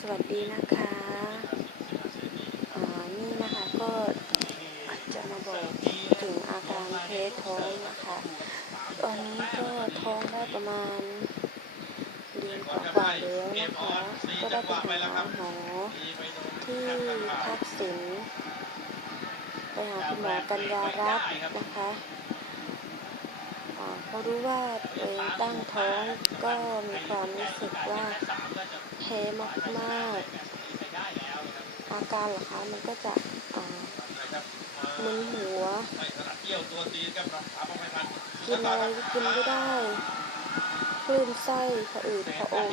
สวัสดีนะคะอ่านี่นะคะก็จะมาบอกถึงอาการเพสท้องนะคะ ตอนนี้ก็ท้องได้ประมาณเดือนกว่าๆแล้วนะคะ ก็ได้ไปหาหมอที่ทักษิณไปหาคุณหมอปัญญารัตน์นะคะอ่าพอรู้ว่าเอง ตั้งท้องก็มีความรู้สึกว่าแพ้มากๆ อาการเหรอคะ มันก็จะมึนหัว กินอะไรก็กินไม่ได้คลื่นไส้ผะอืดผะอม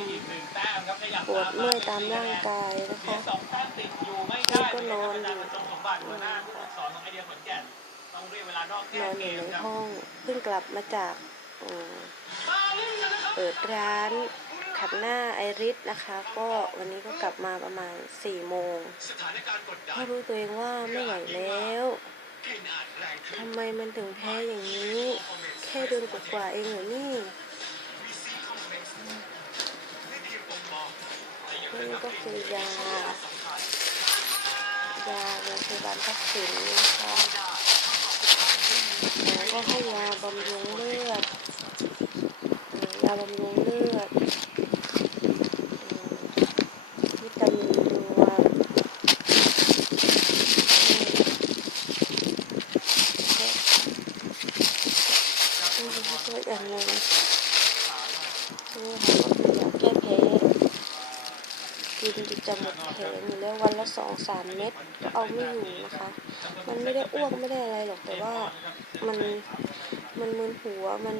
ปวดเมื่อยตามร่างกายนะคะนี่ก็นอนอยู่นอนอยู่ในห้อง เพิ่งกลับมาจาก อืม เปิดร้านขัดหน้าไอริสนะคะ ก็วันนี้ก็กลับมาประมาณสี่โมงก็รู้ตัวเองว่าไม่ไหวแล้วทำไมมันถึงแพ้อย่างนี้ แค่เดือนกว่าเองเหรอนี่นี่ก็คือยา ยาโรงพยาบาลทักษิณนะคะหมอก็ให้ยาบำรุงเลือาบำรุงเลือดวิตามินรวมอืมแล้วก็อีกอันหนึ่งนี่ค่ะก็คือยาแก้แพ้กินจนจะหมดแผงอยู่แล้ววันละสองสามเม็ดก็เอาไม่อยู่นะคะ มันไม่ได้อ้วกไม่ได้อะไรหรอกแต่ว่ามันมันมึนหัวมัน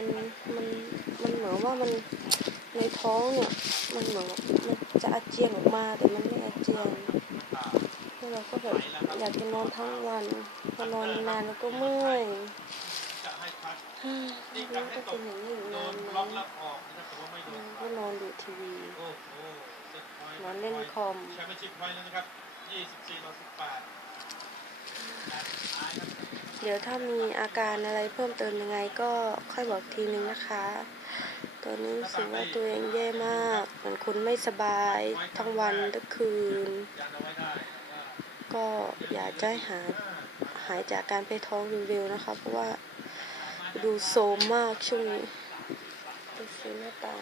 มันมันมันเหมือนว่ามันในท้องเนี่ย มันเหมือนมันจะอาเจียนออกมาแต่มันไม่อาเจียนแล้วเราก็แบบอยากจะนอนทั้งวันพอนอนนานแล้วก็เมื่อยฮ่าไม่รู้จะเป็นอย่างนี้อีกนานไหมก็นอนดูทีวีนอนเล่นคอมแชม เดี๋ยวถ้ามีอาการอะไรเพิ่มเติมยังไงก็ค่อยบอกทีนึงนะคะ ตอนนี้รู้สึกว่าตัวเองแย่มาก เหมือนคนไม่สบายทั้งวันทั้งคืน ก็อยากจะหาหายจากการไปท้องเร็วๆนะคะ เพราะว่าดูโซมมากช่วงนี้ดูสีหน้าตา